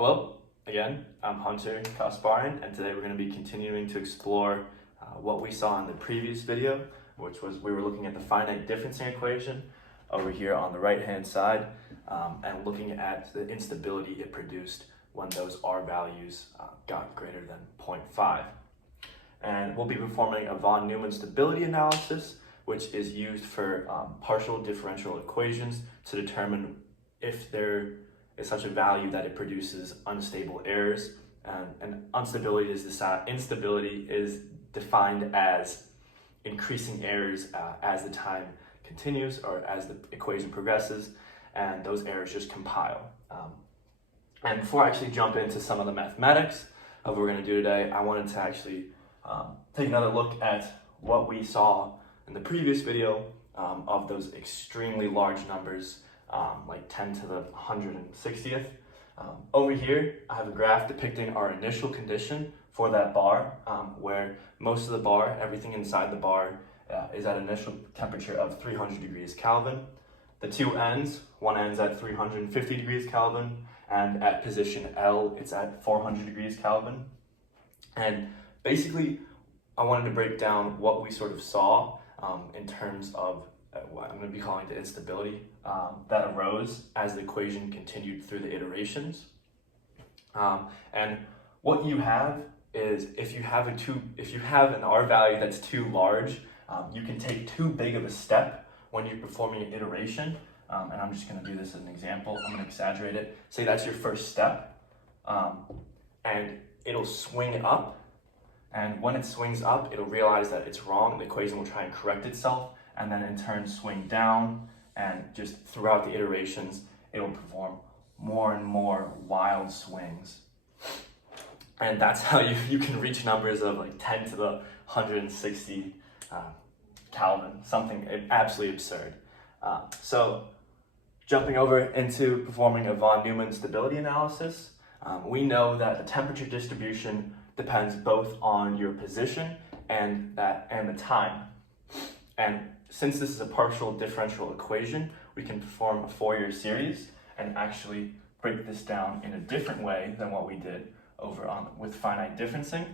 Hello, again, I'm Hunter Kasparian, and today we're going to be continuing to explore what we saw in the previous video, which was we were looking at the finite differencing equation over here on the right-hand side, and looking at the instability it produced when those R values got greater than 0.5. And we'll be performing a von Neumann stability analysis, which is used for partial differential equations to determine if there is such a value that it produces unstable errors. And instability is defined as increasing errors as the time continues or as the equation progresses, and those errors just compile. And before I actually jump into some of the mathematics of what we're going to do today, I wanted to actually take another look at what we saw in the previous video of those extremely large numbers, like 10 to the 160th. Over here, I have a graph depicting our initial condition for that bar, where most of the bar, everything inside the bar, is at initial temperature of 300 degrees Kelvin. The two ends, one end's at 350 degrees Kelvin, and at position L, it's at 400 degrees Kelvin. And basically, I wanted to break down what we sort of saw in terms of what I'm going to be calling the instability that arose as the equation continued through the iterations. And what you have is if you have an R value that's too large, you can take too big of a step when you're performing an iteration. And I'm just going to do this as an example. I'm going to exaggerate it. Say that's your first step, and it'll swing up. And when it swings up, it'll realize that it's wrong. The equation will try and correct itself, and then in turn swing down. And just throughout the iterations, it'll perform more and more wild swings. And that's how you can reach numbers of like 10 to the 160 Kelvin, something absolutely absurd. So jumping over into performing a von Neumann stability analysis, we know that the temperature distribution depends both on your position and the time. And since this is a partial differential equation, we can perform a Fourier series and actually break this down in a different way than what we did over with finite differencing.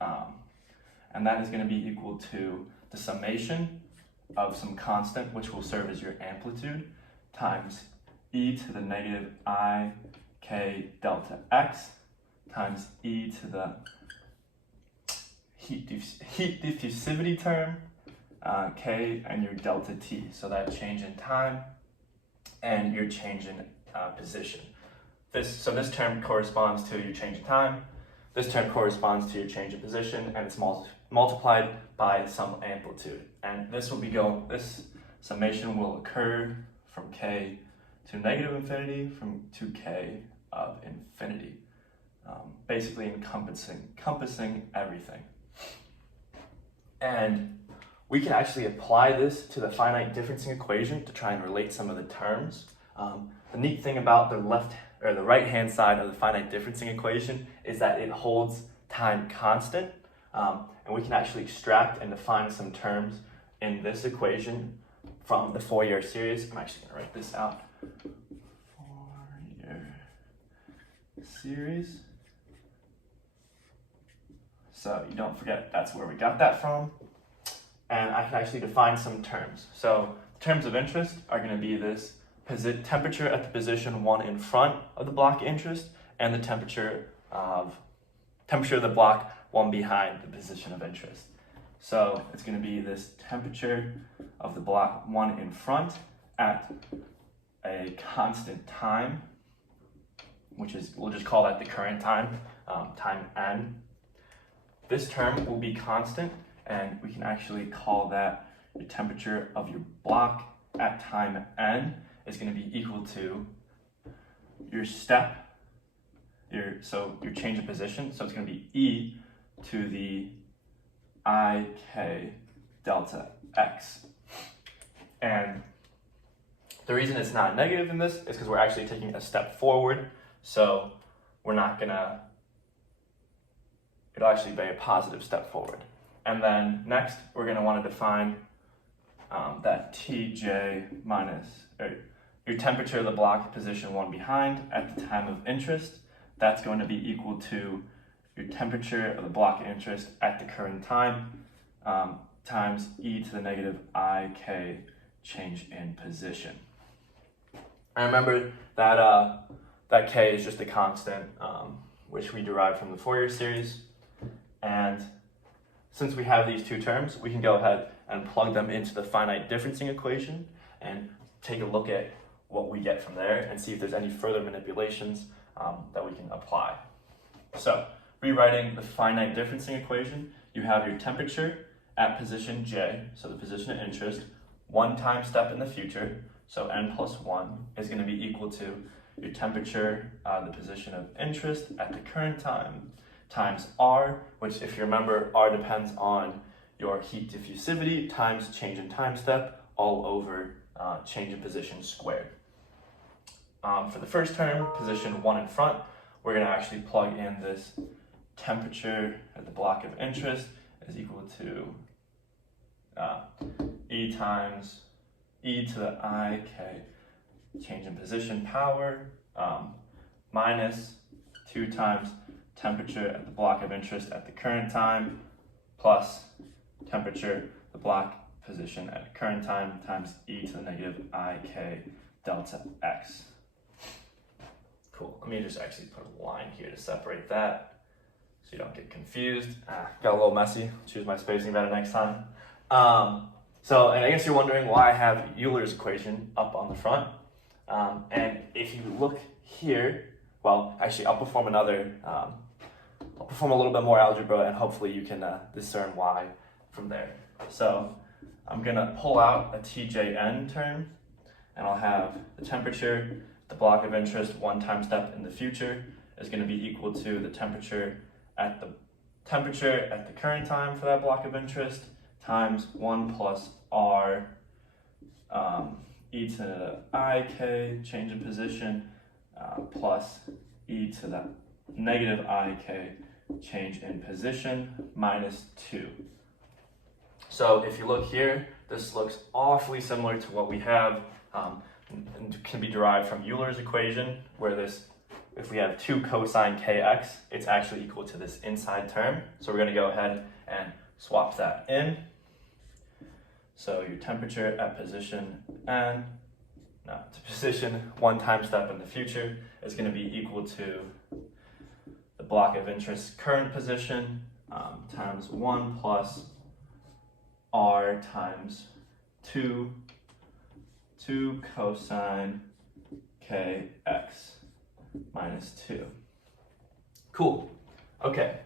And that is going to be equal to the summation of some constant, which will serve as your amplitude, times e to the negative I k delta x times e to the heat diffusivity term, k, and your delta t. So that change in time and your change in position. So this term corresponds to your change in time. This term corresponds to your change in position, and it's multiplied by some amplitude. And this summation will occur from k to negative infinity to k of infinity, basically encompassing everything. And we can actually apply this to the finite differencing equation to try and relate some of the terms. The neat thing about the right-hand side of the finite differencing equation is that it holds time constant, and we can actually extract and define some terms in this equation from the Fourier series. I'm actually going to write this out. Fourier series. So you don't forget that's where we got that from. And I can actually define some terms. So terms of interest are going to be this temperature at the position 1 in front of the block interest, and the temperature of the block 1 behind the position of interest. So it's going to be this temperature of the block 1 in front at a constant time, which is, we'll just call that the current time, time n. This term will be constant, and we can actually call that the temperature of your block at time n is going to be equal to your step, your change of position. So it's going to be e to the I k delta x. And the reason it's not negative in this is because we're actually taking a step forward. So we're not going to, it'll actually be a positive step forward. And then next, we're going to want to define that Tj minus, or your temperature of the block position 1 behind at the time of interest that's going to be equal to your temperature of the block of interest at the current time times e to the negative ik change in position. And remember that that k is just a constant, which we derived from the Fourier series. And since we have these two terms, we can go ahead and plug them into the finite differencing equation and take a look at what we get from there and see if there's any further manipulations that we can apply. So, rewriting the finite differencing equation, you have your temperature at position j, so the position of interest, one time step in the future, so n plus 1 is going to be equal to your temperature, the position of interest at the current time, times r, which if you remember, r depends on your heat diffusivity times change in time step all over change in position squared. For the first term, position 1 in front, we're going to actually plug in this temperature at the block of interest is equal to E times e to the ik change in position power minus 2 times temperature at the block of interest at the current time plus temperature, the block position at current time times e to the negative ik delta x. Cool, let me just actually put a line here to separate that so you don't get confused. Got a little messy, choose my spacing better next time. And I guess you're wondering why I have Euler's equation up on the front. And if you look here, well, actually I'll perform a little bit more algebra and hopefully you can discern why from there. So I'm gonna pull out a TJN term and I'll have the temperature, the block of interest, one time step in the future is gonna be equal to the temperature at the current time for that block of interest times 1 plus r e to the ik change in position plus e to the negative ik change in position minus 2. So if you look here, this looks awfully similar to what we have and can be derived from Euler's equation, where if we have 2 cosine kx, it's actually equal to this inside term. So we're going to go ahead and swap that in. So your temperature at position position 1 time step in the future is going to be equal to the block of interest current position times 1 plus r times 2 cosine kx minus 2. Cool. Okay,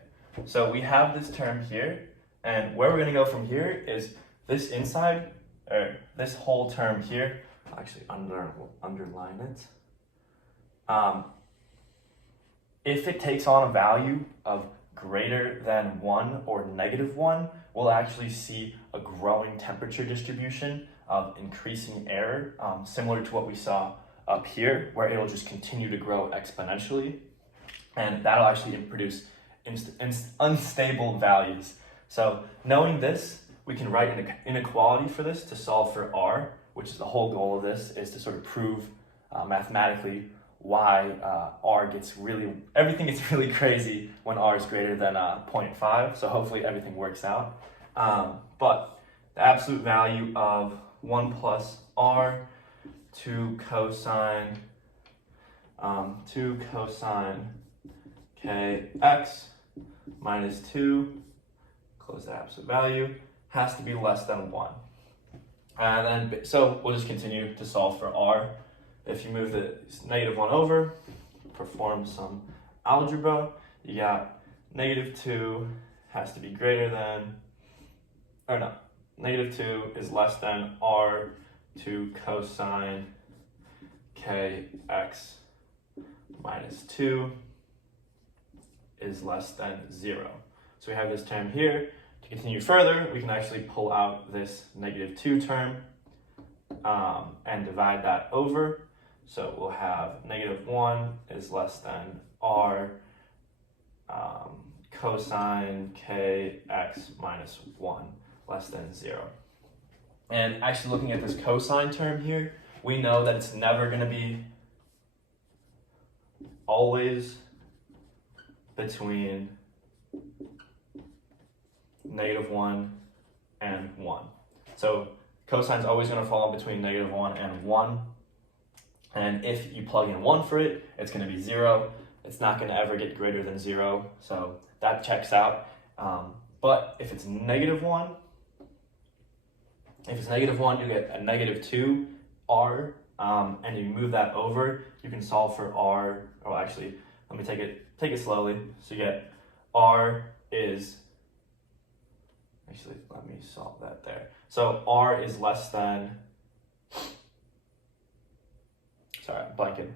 so we have this term here, and where we're going to go from here is this inside, or this whole term here. I'll actually underline it. If it takes on a value of greater than 1 or negative 1, we'll actually see a growing temperature distribution of increasing error, similar to what we saw up here, where it'll just continue to grow exponentially, and that'll actually produce unstable values. So knowing this, we can write an inequality for this to solve for r, which is the whole goal of this, is to sort of prove mathematically why everything gets really crazy when r is greater than 0.5. So hopefully everything works out. But the absolute value of 1 plus r 2 cosine kx minus 2, close the absolute value, has to be less than 1. And then, so we'll just continue to solve for r. If you move the negative 1 over, perform some algebra, you got negative 2 has to be greater than, or no, negative 2 is less than r 2 cosine kx minus 2 is less than 0. So we have this term here. To continue further, we can actually pull out this negative 2 term and divide that over. So we'll have negative 1 is less than r cosine kx minus 1 less than 0. And actually looking at this cosine term here, we know that it's never going to be always between -1 and 1. So cosine's always going to fall between -1 and 1. And if you plug in 1 for it, it's going to be 0. It's not going to ever get greater than 0. So that checks out. But if it's -1, you get a -2r, and you move that over, you can solve for r. Oh, actually, let me take it slowly. So you get r is, actually, let me solve that there. So r is less than, sorry, I'm blanking.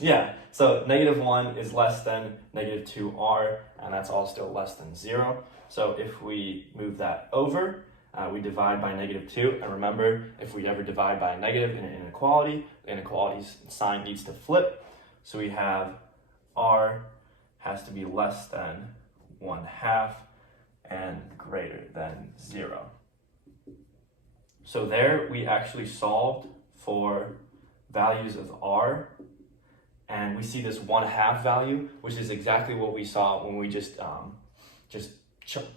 Yeah, so -1 is less than -2r, and that's all still less than 0. So if we move that over, we divide by -2, and remember, if we ever divide by a negative in an inequality, the inequality's sign needs to flip. So we have r has to be less than 1/2 and greater than 0. So there we actually solved for values of r, and we see this 1/2 value, which is exactly what we saw when we just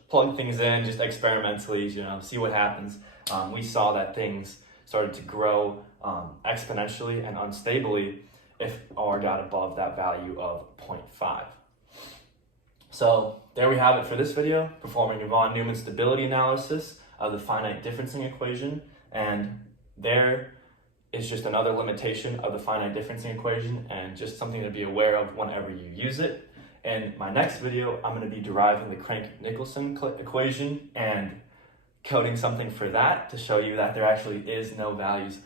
plug things in, just experimentally, see what happens. We saw that things started to grow exponentially and unstably if r got above that value of 0.5. So there we have it for this video, performing a von Neumann stability analysis of the finite differencing equation. And there is just another limitation of the finite differencing equation, and just something to be aware of whenever you use it. In my next video, I'm going to be deriving the Crank-Nicholson equation and coding something for that to show you that there actually is no values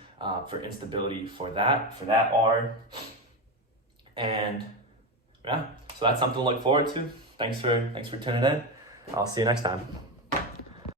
for instability for that r. And yeah, so that's something to look forward to. Thanks for tuning in. I'll see you next time.